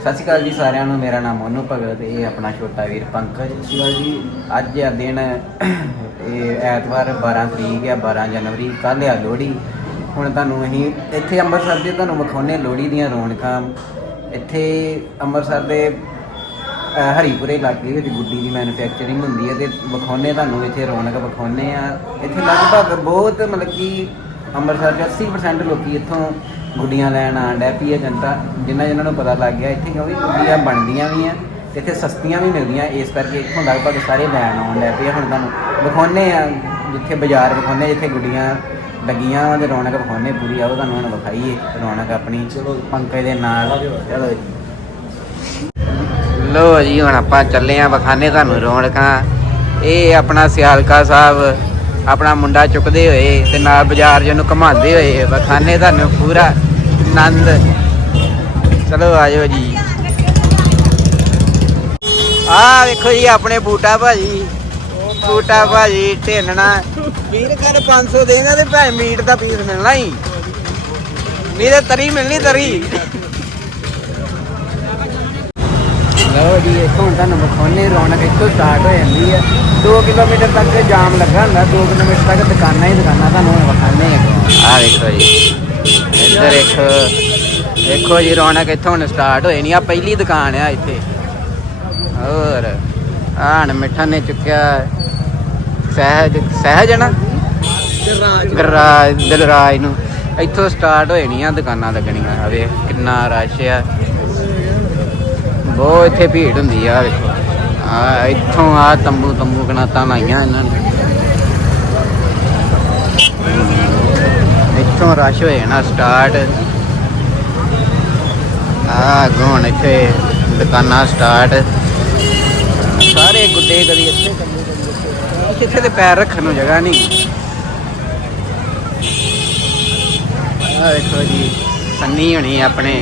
ਸਤਿ ਸ਼੍ਰੀ ਅਕਾਲ ਜੀ ਸਾਰਿਆਂ ਨੂੰ, ਮੇਰਾ ਨਾਮ ਮੋਨੂ ਭਗਤ ਇਹ ਆਪਣਾ ਛੋਟਾ ਵੀਰ ਪੰਕਜ। ਸਤਿ ਸ਼੍ਰੀ ਅਕਾਲ ਜੀ, ਅੱਜ ਆ ਦਿਨ, ਇਹ ਐਤਵਾਰ 12 ਤਰੀਕ ਆ 12 ਜਨਵਰੀ, ਕੱਲ੍ਹ ਆ ਲੋਹੜੀ। ਹੁਣ ਤੁਹਾਨੂੰ ਅਸੀਂ ਇੱਥੇ ਅੰਮ੍ਰਿਤਸਰ ਦੇ ਤੁਹਾਨੂੰ ਵਿਖਾਉਣੇ ਲੋਹੜੀ ਦੀਆਂ ਰੌਣਕਾਂ। ਇੱਥੇ ਅੰਮ੍ਰਿਤਸਰ ਦੇ ਹਰੀਪੁਰੇ ਇਲਾਕੇ ਵਿੱਚ ਗੁੱਡੀ ਦੀ ਮੈਨੂਫੈਕਚਰਿੰਗ ਹੁੰਦੀ ਹੈ ਤੇ ਵਿਖਾਉਣੇ ਤੁਹਾਨੂੰ ਇੱਥੇ ਰੌਣਕ ਵਿਖਾਉਣੇ ਆ ਇੱਥੇ ਲਗਭਗ ਬਹੁਤ ਮਤਲਬ ਕਿ ਅੰਮ੍ਰਿਤਸਰ 'ਚ 80% ਲੋਕੀ ਇੱਥੋਂ ਗੁੱਡੀਆਂ ਲੈਣ ਆਉਣ ਡੈ ਪਈ ਹੈ ਜਨਤਾ ਜਿਨ੍ਹਾਂ ਜਿਨ੍ਹਾਂ ਨੂੰ ਪਤਾ ਲੱਗ ਗਿਆ ਇੱਥੇ ਕਿਉਂਕਿ ਗੁੱਡੀਆਂ ਬਣਦੀਆਂ ਵੀ ਆ ਤੇ ਇੱਥੇ ਸਸਤੀਆਂ ਵੀ ਮਿਲਦੀਆਂ ਇਸ ਕਰਕੇ ਇੱਥੋਂ ਲਗਭਗ ਸਾਰੇ ਲੈਣ ਆਉਣ ਡੈ ਪਏ। ਹੁਣ ਤੁਹਾਨੂੰ ਵਿਖਾਉਣੇ ਆ ਜਿੱਥੇ ਬਾਜ਼ਾਰ ਵਿਖਾਉਣੇ ਜਿੱਥੇ ਗੁੱਡੀਆਂ ਲੱਗੀਆਂ ਤੇ ਰੌਣਕ ਵਿਖਾਉਣੇ ਪੂਰੀ ਆਓ ਤੁਹਾਨੂੰ ਹੁਣ ਵਿਖਾਈਏ ਰੌਣਕ ਆਪਣੀ। ਚਲੋ ਪੰਕਜ ਦੇ ਨਾਲ। ਚਲੋ ਲੋ ਜੀ ਹੁਣ ਆਪਾਂ ਚੱਲੇ ਆਂ ਬਖਾਨੇ ਤੁਹਾਨੂੰ ਰੌਣਕਾਂ। ਇਹ ਆਪਣਾ ਸਿਆਲਕਾ ਸਾਹਿਬ ਆਪਣਾ ਮੁੰਡਾ ਚੁੱਕਦੇ ਹੋਏ ਤੇ ਨਾਲ ਬਾਜ਼ਾਰ ਜਿਹਨੂੰ ਘਮਾਉਂਦੇ ਹੋਏ ਬਖਾਨੇ ਤੁਹਾਨੂੰ ਪੂਰਾ ਆਨੰਦ। ਚਲੋ ਆਜੋ ਜੀ। ਆ ਵੇਖੋ ਜੀ, ਆਪਣੇ ਬੂਟਾ ਭਾਜੀ। ਬੂਟਾ ਭਾਜੀ ਢੇਲਣਾ। ਵੀਰ ਕਰ 500 ਦੇਗਾ ਤੇ ਭਾਵੇਂ ਮੀਟ ਦਾ ਪੀਸ ਮਿਲਣਾ ਹੀ। ਨਹੀਂ ਤੇ ਤਰੀ ਮਿਲਣੀ ਤਰੀ। ਲਓ ਜੀ, ਇੱਥੋਂ ਤੁਹਾਨੂੰ ਵਿਖਾਉਣੇ ਰੌਣਕ ਇੱਥੋਂ ਸਟਾਰਟ ਹੋ ਜਾਂਦੀ ਹੈ। 2 ਕਿਲੋਮੀਟਰ ਤੱਕ ਜਾਮ ਲੱਗਾ ਹੁੰਦਾ 2 ਕਿਲੋਮੀਟਰ ਤੱਕ ਦੁਕਾਨਾਂ ਹੀ ਦੁਕਾਨਾਂ, ਤੁਹਾਨੂੰ ਵਿਖਾਉਣੇ ਆ ਵੇਖੋ ਜੀ, ਇੱਧਰ ਇੱਕ, ਦੇਖੋ ਜੀ, ਰੌਣਕ ਇੱਥੋਂ ਹੁਣ ਸਟਾਰਟ ਹੋਏ ਨਹੀਂ ਆ ਪਹਿਲੀ ਦੁਕਾਨ ਆ ਇੱਥੇ। ਹੋਰ ਆਣ ਮਿੱਠਾ ਨੇ ਚੁੱਕਿਆ ਸਹਿਜ ਸਹਿਜ ਨਾ? ਗਰਾਜ, ਦਿਲਰਾਜ ਨੂੰ। ਇੱਥੋਂ ਸਟਾਰਟ ਹੋਏ ਨਹੀਂ ਆ, ਦੁਕਾਨਾਂ ਲੱਗਣੀਆਂ ਆ ਵੇਖ ਕਿੰਨਾ ਰਸ਼ ਆ। ਉਹ ਇੱਥੇ ਭੀੜ ਹੁੰਦੀ ਆ ਵੇਖੋ ਆ ਇੱਥੋਂ ਆ ਤੰਬੂ ਤੰਬੂ ਕਨਾਤਾਂ ਲਾਈਆਂ ਇਹਨਾਂ ਨੇ। ਇੱਥੋਂ ਰਸ਼ ਹੋਏ ਜਾਣਾ ਸਟਾਰਟ। ਆ ਗੋਣ ਇੱਥੇ ਦੁਕਾਨਾਂ ਸਟਾਰਟ। ਸਾਰੇ ਗੁੱਡੇ ਗਲੀ ਇੱਥੇ। ਤੰਬੂ ਤੇ ਪੈਰ ਰੱਖਣ ਨੂੰ ਜਗ੍ਹਾ ਨਹੀਂ। ਆ ਵੇਖੋ ਜੀ, ਸੰਨੀ ਹੋਣੀ ਆਪਣੇ।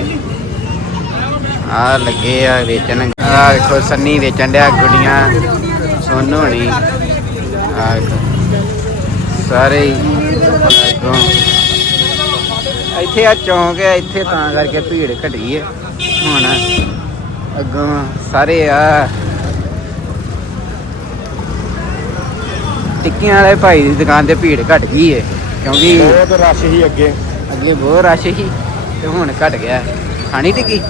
ਆ ਲੱਗੇ ਆ ਵੇਚਣ। ਆ ਵੇਖੋ ਸੰਨੀ ਵੇਚਣ ਡਿਆ ਗੁੱਡੀਆਂ। ਸੋਨੂ ਹੋਣੀ। ਆ ਸਾਰੇ ਹੀ ਇੱਥੇ। ਆ ਚੌਂਕ ਹੈ ਇੱਥੇ ਤਾਂ ਕਰਕੇ ਭੀੜ ਘਟੀ ਹੈ ਹੁਣ ਅੱਗੋਂ ਸਾਰੇ ਆ। ਟਿੱਕੀਆਂ ਵਾਲੇ ਭਾਈ ਦੀ ਦੁਕਾਨ ਤੇ ਭੀੜ ਘਟ ਗਈ ਹੈ ਕਿਉਂਕਿ ਬਹੁਤ ਰਸ਼ ਹੀ ਅੱਗੇ। ਅੱਗੇ ਬਹੁਤ ਰਸ਼ ਸੀ ਤੇ ਹੁਣ ਘਟ ਗਿਆ। ਖਾਣੀ ਟਿੱਕੀ?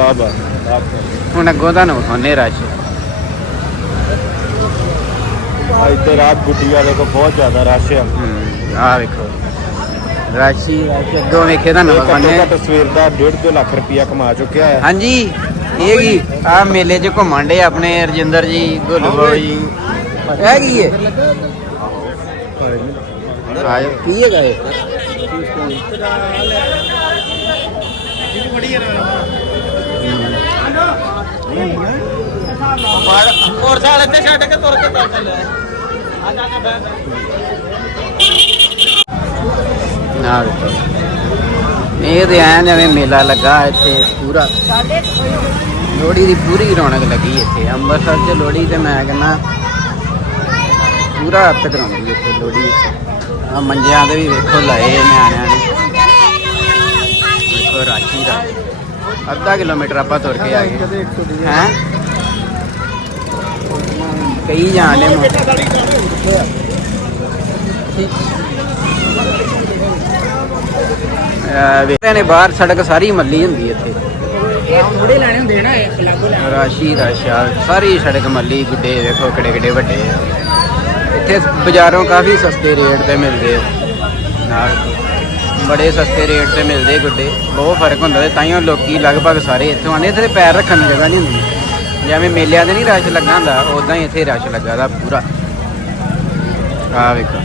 ਬਾਬਾ। ਹੁਣ ਅੱਗੋਂ ਤੁਹਾਨੂੰ ਵਿਖਾਉਣੇ ਰਸ਼। ਇੱਧਰ ਰਾਤ ਗੁੱਡੀ ਵਾਲੇ ਕੋ ਬਹੁਤ ਜ਼ਿਆਦਾ ਰਸ਼ ਆ। ਆ ਵੇਖੋ। ਰਾਸ਼ੀ ਅੱਗੋਂ ਵੇਖੇ ਤੁਹਾਨੂੰ ਇਹ ਘੱਟੋ ਵਿਖਾਉਣੇ ਘੱਟ ਸਵੇਰ ਦਾ 1.5 ਲੱਖ ਰੁਪਇਆ ਕਮਾ ਚੁੱਕਿਆ ਹੈ। ਹਾਂਜੀ ਇਹ ਕੀ? ਆ ਮੇਲੇ 'ਚ ਘੁੰਮਣ ਦੇ ਆਪਣੇ ਰਜਿੰਦਰ ਜੀ ਗੁੱਲਬੋ ਜੀ। ਇਹ ਕੀ ਹੈ ਆਇਓ ਕੀ ਹੈਗਾ ਇਹ? ਮੋਟਰਸਾਈਕਲ ਇੱਥੇ ਛੱਡ ਕੇ ਤੁਰ ਕੇ ਚੱਲ ਲੈ ਨਾ ਇਹ ਤੇ ਐਂ ਜਿਵੇਂ ਮੇਲਾ ਲੱਗਾ, ਇੱਥੇ ਪੂਰਾ ਲੋਹੜੀ ਦੀ ਪੂਰੀ ਰੌਣਕ ਲੱਗੀ ਇੱਥੇ। ਅੰਮ੍ਰਿਤਸਰ 'ਚ ਲੋਹੜੀ ਤੇ ਮੈਂ ਕਹਿੰਦਾ, ਪੂਰਾ ਹੱਥ ਕਰਾਉਂਦੀ ਇੱਥੇ ਲੋਹੜੀ। ਆ ਮੰਜਿਆਂ ਦੇ ਵੀ ਵੇਖੋ, ਲਾਏ ਆ ਨਿਆਣਿਆਂ ਨੇ। ਵੇਖੋ ਰਾਸ਼ੀ ਦਾ। ਅੱਧਾ ਕਿਲੋਮੀਟਰ ਆਪਾਂ ਤੁਰ ਕੇ ਆ ਗਏ। ਹੈ? ਕਈ ਜਾਣੇ ਵੇਖਦੇ ਨੇ ਬਾਹਰ ਸੜਕ ਸਾਰੀ ਮੱਲੀ ਹੁੰਦੀ ਇੱਥੇ। ਥੋੜੇ ਲੈਣੇ ਹੁੰਦੇ ਨਾ ਇਹ ਲਾਗੋ ਲੈ ਰਾਸ਼ੀ ਰਾਸ਼ਾ ਸਾਰੀ ਸੜਕ ਮੱਲੀ ਗੁੱਡੇ ਵੇਖੋ ਕਿੱਡੇ ਕਿੱਡੇ ਵੱਡੇ ਇੱਥੇ ਬਾਜ਼ਾਰੋਂ ਕਾਫੀ ਸਸਤੇ ਰੇਟ ਤੇ ਮਿਲਦੇ ਆ। ਨਾਲ ਬੜੇ ਸਸਤੇ ਰੇਟ ਤੇ ਮਿਲਦੇ ਗੁੱਡੇ, ਬਹੁਤ ਫ਼ਰਕ ਹੁੰਦਾ ਤੇ ਤਾਈਓ ਲੋਕੀ ਲਗਭਗ ਸਾਰੇ ਇੱਥੋਂ ਆਉਂਦੇ, ਇੱਥੇ ਪੈਰ ਰੱਖਣ ਨੂੰ ਜਗ੍ਹਾ ਨਹੀਂ ਹੁੰਦੀ। ਜਿਵੇਂ ਮੇਲਿਆਂ ਤੇ ਨਹੀਂ ਰਸ਼ ਲੱਗਾ ਹੁੰਦਾ ਉਦਾਂ ਹੀ ਇੱਥੇ ਰਸ਼ ਲੱਗਾ ਦਾ ਪੂਰਾ। ਆ ਵੇਖੋ।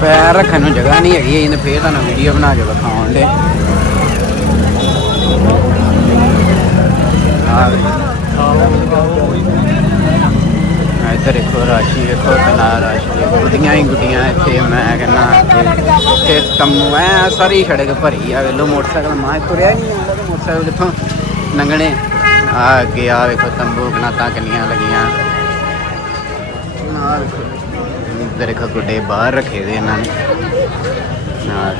ਪੈਰ ਰੱਖਣ ਨੂੰ ਜਗ੍ਹਾ ਨਹੀਂ ਹੈਗੀ, ਇਹਨੇ ਫੇਰ ਤੁਹਾਨੂੰ ਵੀਡੀਓ ਬਣਾ ਕੇ ਵਿਖਾਉਣ ਦੇ। ਆ ਇੱਧਰ ਦੇਖੋ ਰਾਸ਼ੀ ਵੇਖੋ ਕਿੰਨਾ ਰਾਸ਼ੀ ਗੁੱਡੀਆਂ ਹੀ ਗੁੱਡੀਆਂ ਇੱਥੇ ਮੈਂ ਕਹਿੰਦਾ ਇੱਥੇ ਤੰਮੂ ਐ ਸਾਰੀ ਸੜਕ ਭਰੀ ਆ ਵੇਲੋ ਮੋਟਰਸਾਈਕਲ ਮਾਂ ਤੁਰਿਆ ਹੀ ਨਹੀਂ ਜਾਂਦਾ ਮੋਟਰਸਾਈਕਲ ਕਿੱਥੋਂ ਲੰਘਣੇ? ਆ ਅੱਗੇ ਆ ਵੇਖੋ ਤੰਬੂ ਕਨਾਤਾਂ ਕਿੰਨੀਆਂ ਲੱਗੀਆਂ। ਨਾਲ ਇੱਧਰ ਇੱਕ ਗੁੱਡੇ ਬਾਹਰ ਰੱਖੇ ਦੇ ਇਹਨਾਂ ਨੇ। ਨਾਲ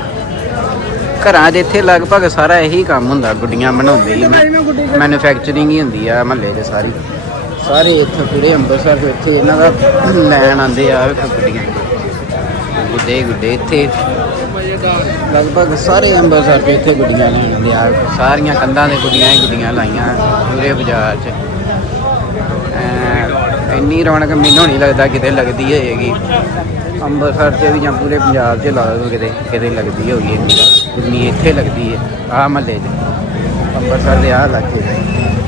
ਘਰਾਂ ਦੇ ਇੱਥੇ ਲਗਭਗ ਸਾਰਾ ਇਹੀ ਕੰਮ ਹੁੰਦਾ ਗੁੱਡੀਆਂ ਬਣਾਉਂਦੇ ਹੀ। ਮੈਨੂਫੈਕਚਰਿੰਗ ਹੀ ਹੁੰਦੀ ਆ ਮਹੱਲੇ ਦੇ ਸਾਰੀ। ਸਾਰੇ ਇੱਥੇ ਪੂਰੇ ਅੰਮ੍ਰਿਤਸਰ ਤੋਂ ਇੱਥੇ ਇਹਨਾਂ ਦਾ ਲੈਣ ਆਉਂਦੇ ਆ ਵੇਖੋ ਗੁੱਡੀਆਂ ਗੁੱਡੇ ਗੁੱਡੇ ਇੱਥੇ। ਲਗਭਗ ਸਾਰੇ ਅੰਮ੍ਰਿਤਸਰ ਤੋਂ ਇੱਥੇ ਗੁੱਡੀਆਂ ਲੈਣ ਆਉਂਦੇ ਆ। ਸਾਰੀਆਂ ਕੰਧਾਂ ਦੇ ਗੁੱਡੀਆਂ ਹੀ ਗੁੱਡੀਆਂ ਲਾਈਆਂ ਪੂਰੇ ਬਾਜ਼ਾਰ 'ਚ। ਇੰਨੀ ਰੌਣਕ ਮੈਨੂੰ ਨਹੀਂ ਲੱਗਦਾ ਕਿਤੇ ਲੱਗਦੀ ਹੋਏਗੀ। ਅੰਮ੍ਰਿਤਸਰ 'ਚ ਵੀ ਜਾਂ ਪੂਰੇ ਪੰਜਾਬ 'ਚ ਲਾ ਲਓ ਕਿਤੇ ਕਿਤੇ ਲੱਗਦੀ ਹੋਈ ਇੰਨੀ ਜਿੰਨੀ ਇੱਥੇ ਲੱਗਦੀ ਹੈ, ਆਹ ਮਹੱਲੇ 'ਚ। ਅੰਮ੍ਰਿਤਸਰ ਦੇ ਆਹ ਇਲਾਕੇ 'ਚ।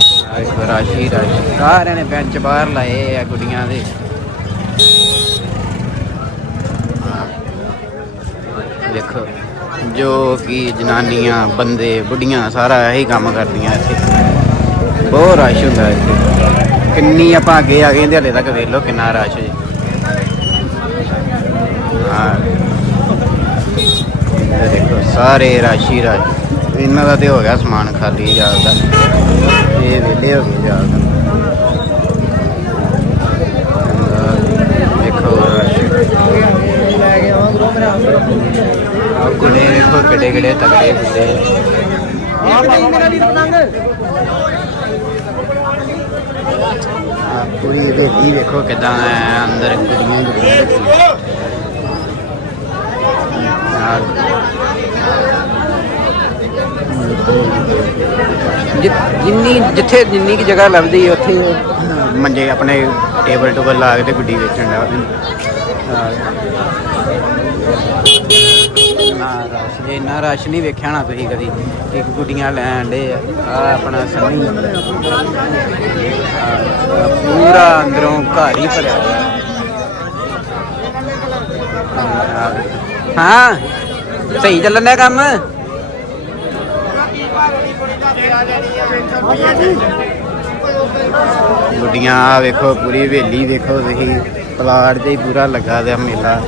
ਰਾਸ਼ੀ ਰਾਸ਼ੀ। ਸਾਰਿਆਂ ਨੇ ਬੈਂਚ ਬਾਹਰ ਲਾਏ ਆ ਗੁੱਡੀਆਂ ਦੇ। ਦੇਖੋ, ਜੋ ਕਿ ਜਨਾਨੀਆਂ, ਬੰਦੇ, ਬੁੱਢੀਆਂ ਸਾਰਾ ਇਹੀ ਕੰਮ ਕਰਦੀਆਂ ਇੱਥੇ। ਬਹੁਤ ਰਸ਼ ਹੁੰਦਾ ਇੱਥੇ। ਕਿੰਨੀ ਆਪਾਂ ਅੱਗੇ ਆ ਗਏ ਤੇ ਹਲੇ ਤੱਕ ਵੇਖ ਲਓ ਕਿੰਨਾ ਰਸ਼ ਜੀ ਦੇਖੋ, ਸਾਰੇ ਰਾਸ਼ੀ, ਰਸ਼। ਇਹਨਾਂ ਦਾ ਤੇ ਹੋ ਗਿਆ ਸਮਾਨ ਖਾਲੀ ਜਾਂਦਾ ਇਹ ਵੇਲੇ ਹੋ ਗਏ ਜਾਂਦਾ ਦੇਖੋ ਰਸ਼ ਆ ਕੁੜੇ ਵੇਖੋ ਕਿੱਡੇ ਕਿੱਡੇ ਤਗੜੇ ਹੁੰਦੇ ਆ ਪੂਰੀ ਹਵੇਲੀ ਵੇਖੋ ਕਿਦਾਂ ਅੰਦਰ ਕੁੜੀਆਂ ਗੁੜੀਆਂ ਰੱਖੀਆਂ ਜਿ- ਜਿੰਨੀ ਜਿੱਥੇ ਜਿੰਨੀ ਕੀ ਜਗ੍ਹਾ ਲੱਭਦੀ ਹੈ ਉੱਥੇ ਉਹ ਮੰਜੇ ਆਪਣੇ ਟੇਬਲ ਟੂਬਲ ਲਾ ਕੇ ਤੇ ਗੁੱਡੀ ਵੇਚਣ ਦਾ ਨਾ ਰਸ਼ ਜੇ ਇੰਨਾ ਰਸ਼ ਨਹੀਂ ਵੇਖਿਆ ਨਾ ਤੁਸੀਂ ਕਦੀ ਕਿ ਗੁੱਡੀਆਂ ਲੈਣ ਦੇ ਆ ਆਪਣਾ ਸੰਨੀ ਆਹ, ਪੂਰਾ ਅੰਦਰੋਂ ਘਰ ਹੀ ਭਰਿਆ ਹੋਇਆ। ਹਾਂ। ਸਹੀ ਚੱਲਣ ਦਾ ਕੰਮ? ਗੁੱਡੀਆਂ, ਆਹ ਵੇਖੋ, ਪੂਰੀ ਹਵੇਲੀ ਦੇਖੋ ਤੁਸੀਂ। ਪਲਾਟ ਤੇ ਪੂਰਾ ਲੱਗਾ ਦਾ ਮੇਲਾ।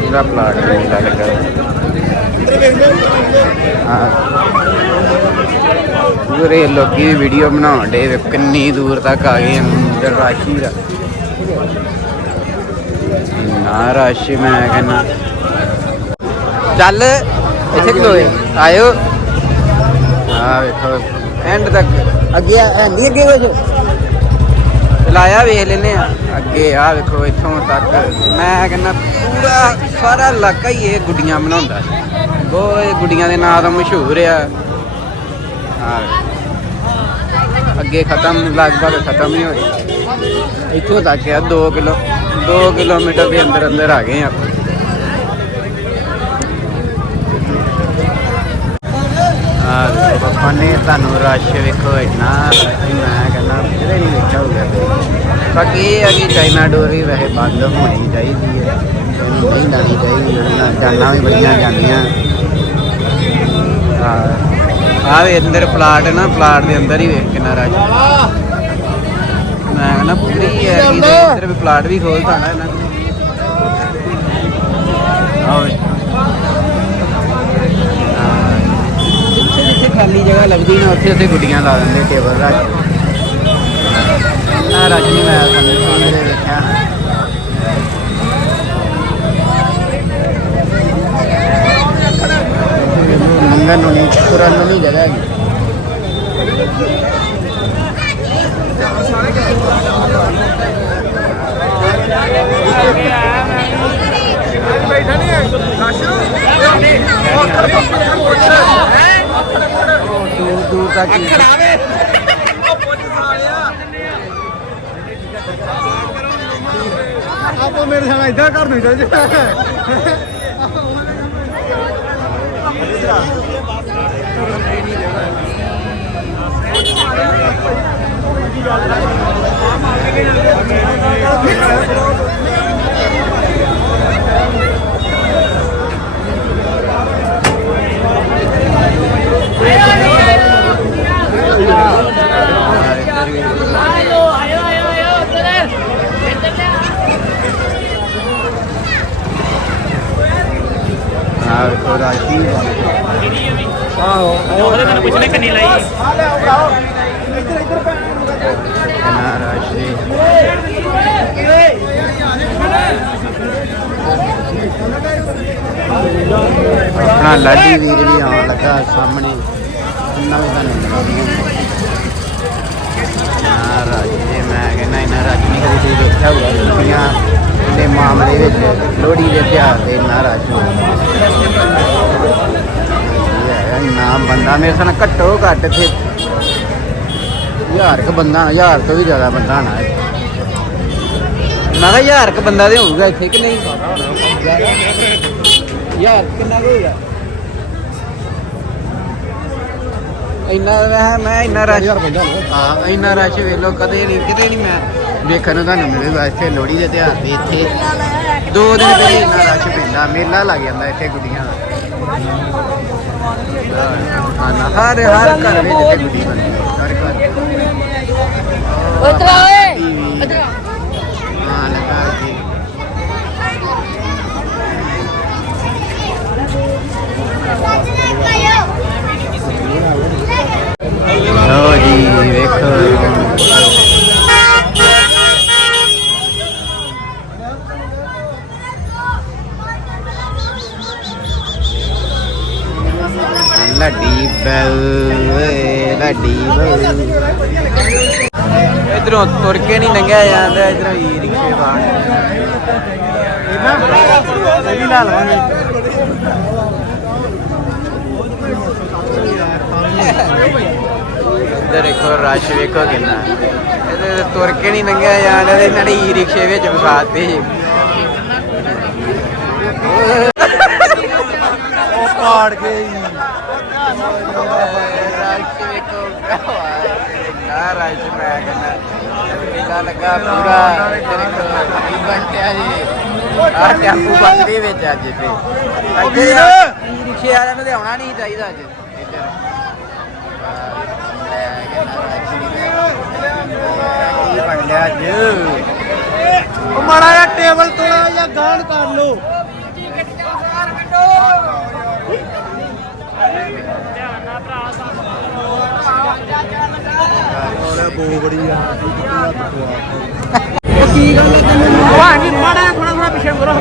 ਪੂਰਾ ਪਲਾਟ ਤੇ ਮੇਲਾ ਲੱਗਾ ਹਾਂ। ਪੂਰੇ ਲੋਕੀ ਵੀਡੀਓ ਬਣਾਉਣ ਦੇ ਕਿੰਨੀ ਦੂਰ ਤੱਕ ਆ ਗਏ ਅੰਦਰ ਰਾਸ਼ੀ ਦਾ। ਨਾ ਰਾਸ਼ੀ ਮੈਂ ਕਹਿੰਦਾ। ਚੱਲ ਇੱਥੇ ਖਲੋਏ ਆਇਓ। ਆ ਵੇਖੋ। ਐਂਡ ਤੱਕ। ਅੱਗੇ ਐਂਡੀ ਅੱਗੇ ਹੋ ਜੋ ਲਾਇਆ ਵੇਖ ਲੈਨੇ ਆ। ਅੱਗੇ ਆ ਵੇਖੋ ਇੱਥੋਂ ਤੱਕ। ਮੈਂ ਕਹਿੰਦਾ ਪੂਰਾ ਸਾਰਾ ਇਲਾਕਾ ਹੀ ਇਹ ਗੁੱਡੀਆਂ ਬਣਾਉਂਦਾ ਬਹੁਤ ਇਹ ਗੁੱਡੀਆਂ ਦੇ ਨਾਂ ਦਾ ਮਸ਼ਹੂਰ ਆ। ਹਾਂ ਅੱਗੇ ਖਤਮ ਲਗਭਗ ਖਤਮ ਹੀ ਹੋਈ ਇੱਥੋਂ ਤੱਕ ਆ 2 ਕਿਲੋ 2 ਕਿਲੋਮੀਟਰ ਦੇ ਅੰਦਰ ਅੰਦਰ ਆ ਗਏ ਆਪਾਂ। ਪਾਪਾ ਨੇ ਤੁਹਾਨੂੰ ਰਸ਼ ਵੇਖੋ ਇੰਨਾ ਮੈਂ ਕਹਿੰਦਾ, ਕਿਤੇ ਨਹੀਂ ਵੇਖਿਆ ਹੋਊਗਾ। ਬਾਕੀ ਇਹ ਆ ਕਿ ਚਾਈਨਾ ਡੋਰ ਵੀ ਵੈਸੇ ਬੰਦ ਹੋਣੀ ਚਾਹੀਦੀ ਹੈ। ਇਹਨੂੰ ਨਹੀਂ ਲਾਣੀ ਚਾਹੀਦੀ ਜਾਨਾਂ ਵੀ ਬੜੀਆਂ ਜਾਂਦੀਆਂ ਆ ਆ ਅੰਦਰ ਪਲਾਟ ਨਾ, ਪਲਾਟ ਦੇ ਅੰਦਰ ਹੀ ਵੇਖ ਕਿੰਨਾ ਰਸ਼। ਮੈਂ ਕਹਿੰਦਾ, ਪੂਰੀ ਹੈ ਕਿ ਇੱਧਰ ਵੀ ਪਲਾਟ ਵੀ ਖੋਲਤਾ ਨਾ ਇਹਨਾਂ ਨੇ। ਆਵੇ ਜਿੱਥੇ ਜਿੱਥੇ ਖਾਲੀ ਜਗ੍ਹਾ ਲੱਗਦੀ ਨਾ ਉੱਥੇ ਉੱਥੇ ਗੁੱਡੀਆਂ ਲਾ ਦਿੰਦੇ ਟੇਬਲ ਰੱਖ। ਇੰਨਾ ਰਸ਼ ਨਹੀਂ ਮੈਂ ਸੰਦੇ ਸੰਦੇ ਦੇ ਵੇਖਿਆ ਨਾ ਨੂੰ ਨਹੀਂ ਤੁਰਨ ਨੂੰ ਨਹੀਂ ਜਗ੍ਹਾ ਹੈਗੀ। ਦੂਰ ਦੂਰ ਤੱਕ ਹੀ। ਆਪਾਂ ਮੇਰੇ ਸਾਲਾ ਇਦਾਂ ਕਰ ਨਹੀਂ ਚੱਲ ਇੱਧਰ ਵੀ ਆ ਵੇਖੋ ਰਾਸ਼ੀ ਉਹਦੇ ਤੈਨੂੰ ਪੁੱਛਣੇ ਕੰਨੀ ਲਾਈ ਕਿੰਨਾ ਰਾਸ਼ੀ ਆਪਣਾ ਲਾਡੀ ਵੀਰ ਵੀ ਆਉਣ ਲੱਗਾ ਸਾਹਮਣੇ ਇੰਨਾ ਵੀ ਤੁਹਾਨੂੰ ਮਿਲਾਉਂਦੇ ਹਾਂ ਰਾਜੇ, ਮੈਂ ਕਹਿੰਦਾ ਇਹਨਾਂ ਰਾਜ ਨਹੀਂ ਕਦੀ ਤੁਸੀਂ ਦੇਖਿਆ ਹੋਊਗਾ ਦੇ ਮਾਮਲੇ ਵਿੱਚ ਲੋਹੜੀ ਦੇ ਤਿਉਹਾਰ ਦੇ ਇੰਨਾ ਰਾਜ ਇੰਨਾ ਬੰਦਾ ਮੇਰੇ ਸਾਨ ਘੱਟੋ ਘੱਟ ਇੱਥੇ ਹਜ਼ਾਰ ਕ ਬੰਦਾ, ਹਜ਼ਾਰ ਤੋਂ ਵੀ ਜ਼ਿਆਦਾ ਬੰਦਾ ਨਾ ਮੈਂ ਕਿਹਾ ਹਜ਼ਾਰ ਕ ਬੰਦਾ ਤੇ ਹੋਊਗਾ ਇੱਥੇ ਕਿ ਨਹੀਂ? ਯਾਰ ਕਿੰਨਾ ਹੋਊਗਾ? ਇੰਨਾ ਮੈਂ ਮੈਂ ਇੰਨਾ ਰਸ਼ ਹਾਂ ਇੰਨਾ ਰਸ਼ ਵੇਖ ਲਓ ਕਦੇ ਨਹੀਂ ਕਿਤੇ ਨਹੀਂ ਮੈਂ ਵੇਖਣ ਨੂੰ ਤੁਹਾਨੂੰ ਮਿਲੇਗਾ ਇੱਥੇ ਲੋਹੜੀ ਦੇ ਤਿਉਹਾਰ ਦੇ ਇੱਥੇ। ਦੋ ਦਿਨ ਪਹਿਲੇ ਇੰਨਾ ਰਸ਼ ਪੈਂਦਾ ਮੇਲਾ ਲੱਗ ਜਾਂਦਾ ਇੱਥੇ ਗੁੱਡੀਆਂ ਦਾ। ਹਾਂ ਹਰ ਹਰ ਘਰ ਵਿੱਚ ਇੱਥੇ ਗੁੱਡੀ ਬਣਦੀ ਹੈ, ਹਰ ਘਰ। ਉਧਰ ਓਏ TV ਹਾਂ ਲੱਗਾ ਜੀ ਲਓ ਜੀ ਵੇਖੋ ਲੱਡੀ ਬੈਲ ਲੱਡੀ ਬੈਲ। ਇਧਰੋਂ ਤੁਰ ਕੇ ਨਹੀਂ ਲੰਘਿਆ ਜਾਂਦਾ, ਇਧਰੋਂ ਈ ਰਿਕਸ਼ੇ ਬਾਹਰ ਇਹ ਵੀ ਲਾ ਲਵਾਂਗੇ। ਇਧਰ ਦੇਖੋ ਰਸ਼ ਵੇਖੋ ਕਿੰਨਾ। ਇਹਦੇ ਤੁਰ ਕੇ ਨਹੀਂ ਲੰਘਿਆ ਜਾਂਦਾ ਤੇ ਇਹਨਾਂ ਨੇ ਈ ਰਿਕਸ਼ੇ ਵਿੱਚ ਫਸਾਤੇ ਉਹ ਪਾੜ ਗਈ ਰਸ਼ ਵੇਖੋ ਕਿਆ ਰਸ਼ ਮੈਂ ਕਹਿੰਦਾ ਮੇਲਾ ਲੱਗਾ ਪੂਰਾ। ਇੱਧਰ ਇੱਕ ਬੰਟਿਆ ਜੀ। ਆਹ ਟੈਂਪੂ ਬੱਸ ਦੇ ਵਿੱਚ ਅੱਜ ਤੇ ਅੱਗੇ! ਈ ਰਿਕਸ਼ੇ ਵਾਲਿਆਂ ਨੂੰ ਤੇ ਆਉਣਾ ਨਹੀਂ ਚਾਹੀਦਾ ਅੱਜ। ਇੱਧਰ ਮੈਂ ਕਹਿੰਦਾ ਰਸ਼ ਕੀ ਬਣ ਲਿਆ ਅੱਜ। ਉਹ ਮਾੜਾ ਜਿਹਾ ਟੇਬਲ ਤੋੜਾ ਜਾਂ ਗਾਣ ਕਰ ਲੋ ਉਹਨੇ ਬੋਗੜੀ ਆ ਹਾਂਜੀ ਮਾੜਾ ਥੋੜਾ ਥੋੜਾ ਪਿੱਛੇ ਕਰੋ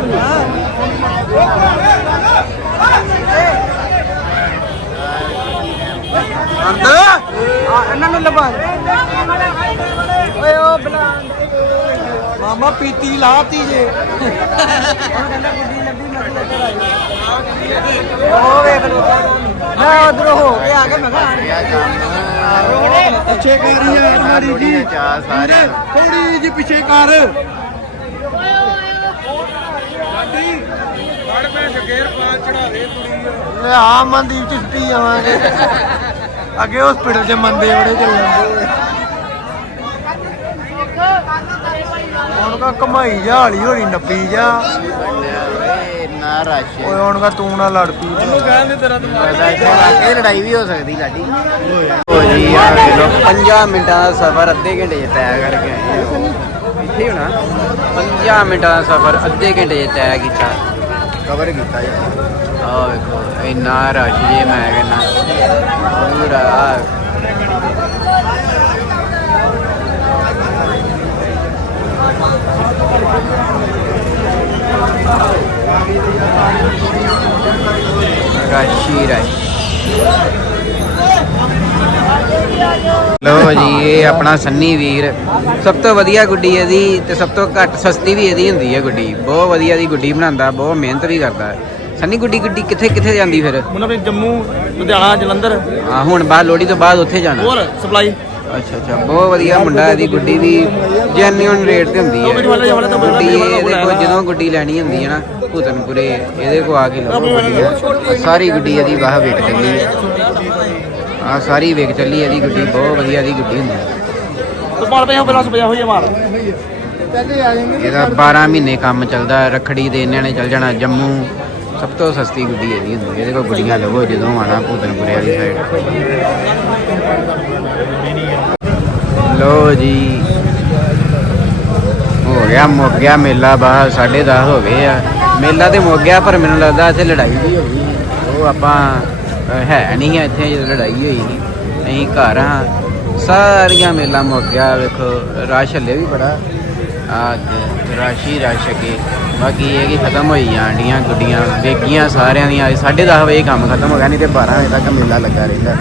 ਅੰਦ ਇਹਨਾਂ ਨੂੰ ਲਵਾ ਓਏ ਉਹ ਬਲਾ ਮਾਮਾ ਪੀਤੀ ਲਾਤੀ ਜੇ। ਉਹ ਵੇਖ ਲੋ ਮੈਂ ਉਧਰ ਹੋ ਕੇ ਆ ਕੇ ਮੈਂ ਕਿਹਾ ਪਿੱਛੇ ਕਰ ਯਾਰ ਮਾਰੀ ਜੀ। ਥੋੜੀ ਜੀ ਪਿੱਛੇ ਕਰ। ਲੈ ਆ ਮਨਦੀਪ ਚਿੱਟੀ ਜਾਵਾਂਗੇ। ਅੱਗੇ ਹਸਪੀਟਲ 'ਚ ਮੰਦੇ ਬੜੇ ਚੱਲ ਜਾਂਦੇ ਹੁਣ ਕਾ ਕਮਾਈ ਜਾ ਹੌਲੀ ਹੌਲੀ ਨੱਪੀ ਜਾ। ਓਏ ਨਾ ਰਸ਼ ਓਏ ਹੁਣ ਕਾ ਤੂੰ ਨਾ ਲੜ ਪਈ ਉਹਨੂੰ ਕਹਿੰਦੇ ਤੇਰਾ ਇਹ ਲੜਾਈ ਵੀ ਹੋ ਸਕਦੀ ਲਾਡੀ। ਹੋ ਜੀ ਆ ਲੋ 5 ਮਿੰਟਾਂ ਦਾ ਸਫ਼ਰ ਅੱਧੇ ਘੰਟੇ 'ਚ ਤੈਅ ਕਰਕੇ ਆਏ ਹੋ। ਇੱਥੇ ਹੋਣਾ? 5 ਮਿੰਟਾਂ ਦਾ ਸਫ਼ਰ ਅੱਧੇ ਘੰਟੇ 'ਚ ਤੈਅ ਕੀਤਾ। ਕਵਰ ਕੀਤਾ ਜੀ। ਆ ਵੇਖੋ, ਇੰਨਾ ਰਸ਼ ਜੇ ਮੈਂ ਕਹਿੰਦਾ। ਪੂਰਾ ਰਾਸ਼ੀ ਰਾਸ਼ੀ। ਲੋ ਜੀ, ਇਹ ਆਪਣਾ ਸੰਨੀ ਵੀਰ। ਸਭ ਤੋਂ ਵਧੀਆ ਗੁੱਡੀ ਇਹਦੀ ਤੇ ਸਭ ਤੋਂ ਘੱਟ ਸਸਤੀ ਵੀ ਇਹਦੀ ਹੁੰਦੀ ਹੈ ਗੁੱਡੀ। ਬਹੁਤ ਵਧੀਆ ਦੀ ਗੁੱਡੀ ਬਣਾਉਂਦਾ, ਬਹੁਤ ਮਿਹਨਤ ਵੀ ਕਰਦਾ। ਹੈ। ਸੰਨੀ ਗੁੱਡੀ ਗੁੱਡੀ ਕਿੱਥੇ ਕਿੱਥੇ ਜਾਂਦੀ ਫਿਰ? ਉਹਨਾਂ ਨੇ ਜੰਮੂ ਲੁਧਿਆਣਾ ਜਲੰਧਰ। ਹਾਂ ਹੁਣ ਬਾਅਦ ਲੋੜੀ ਤੋਂ ਬਾਅਦ ਉੱਥੇ ਜਾਣਾ। ਹੋਰ ਸਪਲਾਈ? ਅੱਛਾ ਅੱਛਾ ਬਹੁਤ ਵਧੀਆ ਮੁੰਡਾ ਇਹਦੀ ਗੁੱਡੀ ਵੀ ਜੈਨੂਇਨ ਰੇਟ ਤੇ ਹੁੰਦੀ ਹੈ। ਗੁੱਡੀ ਇਹਦੇ ਕੋਲ ਜਦੋਂ ਗੁੱਡੀ ਲੈਣੀ ਹੁੰਦੀ ਹੈ ਨਾ ਭੂਤਨਪੁਰੇ ਇਹਦੇ ਕੋ ਆ ਕੇ ਲਓ ਸਾਰੀ ਗੁੱਡੀ ਇਹਦੀ ਵਾਹ ਵੇਖ ਚੱਲੀ ਹੈ। ਆ ਸਾਰੀ ਵੇਖ ਚੱਲੀ ਇਹਦੀ ਗੁੱਡੀ ਬਹੁਤ ਵਧੀਆ ਦੀ ਗੁੱਡੀ ਹੁੰਦੀ ਹੈ। ਤੁਮਾਰ ਪੇ ਹੋ ਬਲਾਸ ਪਿਆ ਹੋਈ ਹੈ ਮਾਰ ਇਹਦਾ 12 ਮਹੀਨੇ ਕੰਮ ਚੱਲਦਾ ਰੱਖੜੀ ਦੇ ਨੇ ਚੱਲ ਜਾਣਾ ਜੰਮੂ। ਸਭ ਤੋਂ ਸਸਤੀ ਗੁੱਡੀ ਇਹਦੀ ਹੁੰਦੀ ਹੈ, ਇਹਦੇ ਕੋਲ ਗੁੱਡੀਆਂ ਲਵੋ ਜਦੋਂ ਆਣਾ ਭੂਤਨਪੁਰੇ ਵਾਲੀ ਸਾਈਡ ਲੋ ਜੀ। ਹੋ ਗਿਆ, ਮੁੱਕ ਗਿਆ ਮੇਲਾ, ਬਾਹਰ 10:30 ਹੋ ਗਏ ਆ। ਮੇਲਾ ਤੇ ਮੁੱਕ ਗਿਆ, ਪਰ ਮੈਨੂੰ ਲੱਗਦਾ ਇੱਥੇ ਲੜਾਈ ਵੀ ਹੋ ਗਈ। ਉਹ ਆਪਾਂ ਹੈ ਨਹੀਂ ਇੱਥੇ ਜਦੋਂ ਲੜਾਈ ਹੋਈ। ਸੀ ਅਸੀਂ ਘਰ ਹਾਂ ਸਾਰੀਆਂ ਮੇਲਾ ਮੁੱਕ ਗਿਆ, ਵੇਖੋ ਰਸ਼ ਹੱਲੇ ਵੀ ਬੜਾ। ਅੱਜ ਰਾਸ਼ੀ ਰਸ਼ ਕੇ ਬਾਕੀ ਇਹ ਕਿ ਖਤਮ ਹੋਈ ਜਾਂਦੀਆਂ ਗੁੱਡੀਆਂ, ਵੇਗੀਆਂ ਸਾਰਿਆਂ ਦੀਆਂ। ਅੱਜ 10:30 ਵਜੇ ਕੰਮ ਖਤਮ ਹੋ ਗਿਆ, ਨਹੀਂ ਤੇ 12 ਵਜੇ ਤੱਕ ਮੇਲਾ ਲੱਗਾ ਰਹਿੰਦਾ।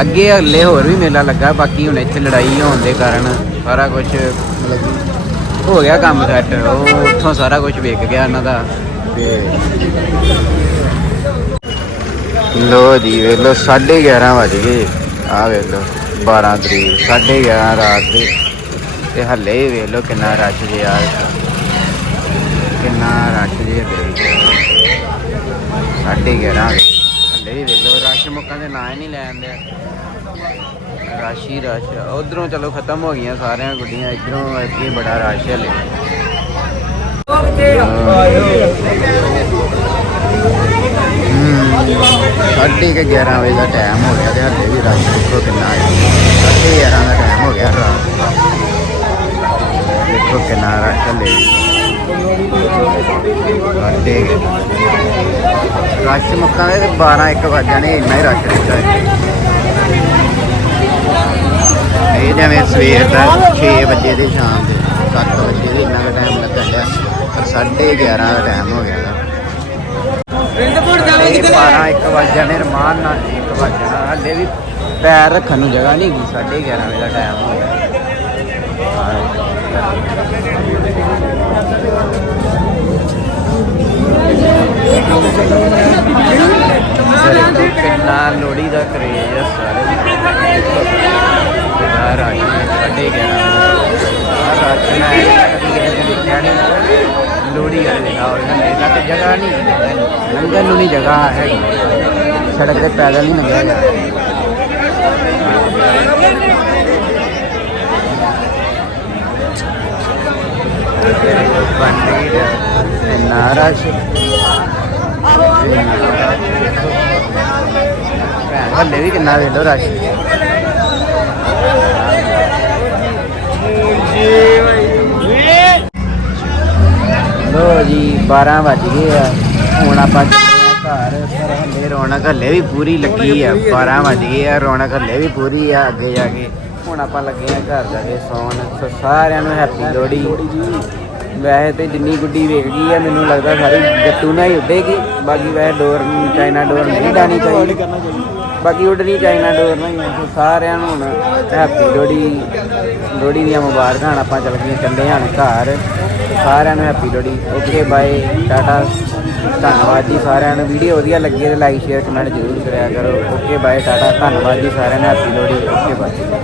ਅੱਗੇ ਹਲੇ ਹੋਰ ਵੀ ਮੇਲਾ ਲੱਗਾ, ਬਾਕੀ ਹੁਣ ਇੱਥੇ ਲੜਾਈ ਹੋਣ ਦੇ ਕਾਰਨ ਸਾਰਾ ਕੁਝ ਮਤਲਬ ਹੋ ਗਿਆ ਕੰਮ ਸੈੱਟ ਉਹ ਉੱਥੋਂ ਸਾਰਾ ਕੁਝ ਵਿਕ ਗਿਆ ਇਹਨਾਂ ਦਾ। ਤੇ ਲੋ ਜੀ, ਵੇਖ ਲੋ 11:30 ਵਜ ਗਏ। ਆ ਵੇਖ ਲੋ 12 ਤਰੀਕ 11:30 ਰਾਤ ਦੇ। ਤੇ ਹੱਲੇ ਹੀ ਵੇਖ ਲੋ ਕਿੰਨਾ ਰਸ਼ ਜੇ ਆ ਕਿੰਨਾ ਰਸ਼ ਜੇ ਦੇ 11:30 ਹੱਲੇ ਵੀ ਵੇਖ ਲੋ ਰਸ਼ ਮੁੱਕਾਂ ਦੇ ਨਾਂ ਹੀ ਨਹੀਂ ਲੈਂਦੇ ਰਸ਼ ਹੀ ਰਸ਼ ਉਧਰੋਂ ਚਲੋ ਖਤਮ ਹੋ ਗਈਆਂ ਸਾਰਿਆਂ ਗੁੱਡੀਆਂ, ਇਧਰੋਂ ਅੱਗੇ ਬੜਾ ਰਸ਼ ਹਲੇ। ਸਾਢੇ ਕੁ 11 ਵਜੇ ਦਾ ਟਾਈਮ ਹੋ ਗਿਆ ਤੇ ਹੱਲੇ ਵੀ ਰਸ਼ ਦੇਖੋ ਕਿੰਨਾ ਹੈ। ਸਾਢੇ 11 ਦਾ ਟਾਈਮ ਹੋ ਗਿਆ ਰਾਤ ਦਾ। ਦੇਖੋ ਕਿੰਨਾ ਰਸ਼ ਹੱਲੇ ਰਸ਼ ਮੁੱਕਾਂ ਦੇ 12 1 ਵਜ ਜਾਣੇ ਇੰਨਾ ਹੀ ਰਸ਼ ਰਹਿੰਦਾ ਹੈ ਇਹ ਜਿਵੇਂ ਸਵੇਰ ਦਾ 6 ਵਜੇ ਦੇ ਸ਼ਾਮ ਦੇ 7 ਵਜੇ ਦੇ ਇੰਨਾ ਕੁ ਟਾਈਮ ਲੱਗਣ ਡਿਆ ਪਰ 11:30 ਦਾ ਟਾਈਮ ਹੋ ਗਿਆ ਦਾ ਇਹ 12 1 ਵਜ ਜਾਣੇ ਰਮਾਨ ਨਾਲ 1 ਵਜ ਜਾਣਾ ਹੱਲੇ ਵੀ ਪੈਰ ਰੱਖਣ ਨੂੰ ਜਗ੍ਹਾ ਨਹੀਂ ਗਈ 11:30 ਵਜੇ ਦਾ ਟਾਈਮ ਹੋ ਗਿਆ ਕਿੰਨਾ ਲੋੜੀ ਦਾ ਕਰੇਜ ਆ ਸਾਰੇ ਬਿਨਾ ਰਾਜ ਸਾਡੇ ਗਿਆ। ਆ ਰਾਜ ਲੋੜੀ ਵਾਲੇ ਨਾਲ ਇਹਨਾਂ ਤੇ ਜਗ੍ਹਾ ਨਹੀਂ ਲੰਗਰ ਨੂੰ ਨਹੀਂ ਜਗ੍ਹਾ ਹੈ ਸੜਕ ਤੇ ਪੈਦਲ ਨਹੀਂ ਲੰਘਿਆ ਜਾ ਬੰਦੇ ਨਾਰਾਸ਼ ਭੈਣ ਹੱਲੇ ਵੀ ਕਿੰਨਾ ਵੇਖ ਲੋ ਰਸ਼। ਲੋ ਜੀ 12 ਵੱਜ ਗਏ ਆ। ਹੁਣ ਆਪਾਂ ਘਰ। ਪਰ ਹੱਲੇ ਰੌਣਕ ਹੱਲੇ ਵੀ ਪੂਰੀ ਲੱਗੀ ਆ। 12 ਵੱਜ ਗਏ ਆ, ਰੌਣਕ ਹੱਲੇ ਵੀ ਪੂਰੀ ਆ ਅੱਗੇ ਜਾ ਕੇ। ਹੁਣ ਆਪਾਂ ਲੱਗੇ ਆ ਘਰ ਜਾ ਕੇ ਸੌਣ। ਸੋ ਸਾਰਿਆਂ ਨੂੰ ਹੈਪੀ ਲੋਹੜੀ। ਵੈਸੇ ਤੇ ਜਿੰਨੀ ਗੁੱਡੀ ਵੇਖ ਗਈ ਹੈ, ਮੈਨੂੰ ਲੱਗਦਾ ਸਾਰੀ ਗੱਟੂ ਨਾਲ ਹੀ ਉੱਡੇਗੀ। ਬਾਕੀ ਵੈਸੇ ਡੋਰ ਚਾਈਨਾ ਡੋਰ ਨਹੀਂ ਡਾਣੀ ਚਾਹੀਦੀ। ਬਾਕੀ ਉੱਡਣੀ ਚਾਈਨਾ ਡੋਰ ਨਾਲ ਸਾਰਿਆਂ ਨੂੰ ਹੁਣ ਹੈਪੀ ਲੋਹੜੀ ਲੋਹੜੀ ਦੀਆਂ ਮੁਬਾਰਕਾਂ ਹੁਣ ਆਪਾਂ ਚੱਲ ਗਏ ਚੱਲੇ ਹਾਂ ਘਰ। ਸਾਰਿਆਂ ਨੂੰ happy Lohri. Okay, bye, tata. ਧੰਨਵਾਦ ਜੀ ਸਾਰਿਆਂ ਨੂੰ। ਵੀਡੀਓ ਵਧੀਆ ਲੱਗੀ ਤੇ ਲਾਈਕ, ਸ਼ੇਅਰ, ਕਮੈਂਟ ਜ਼ਰੂਰ ਕਰਿਆ ਕਰੋ। Okay, bye, tata. ਧੰਨਵਾਦ ਜੀ ਸਾਰਿਆਂ ਨੂੰ। ਹੈਪੀ ਲੋਹੜੀ। Okay, bye.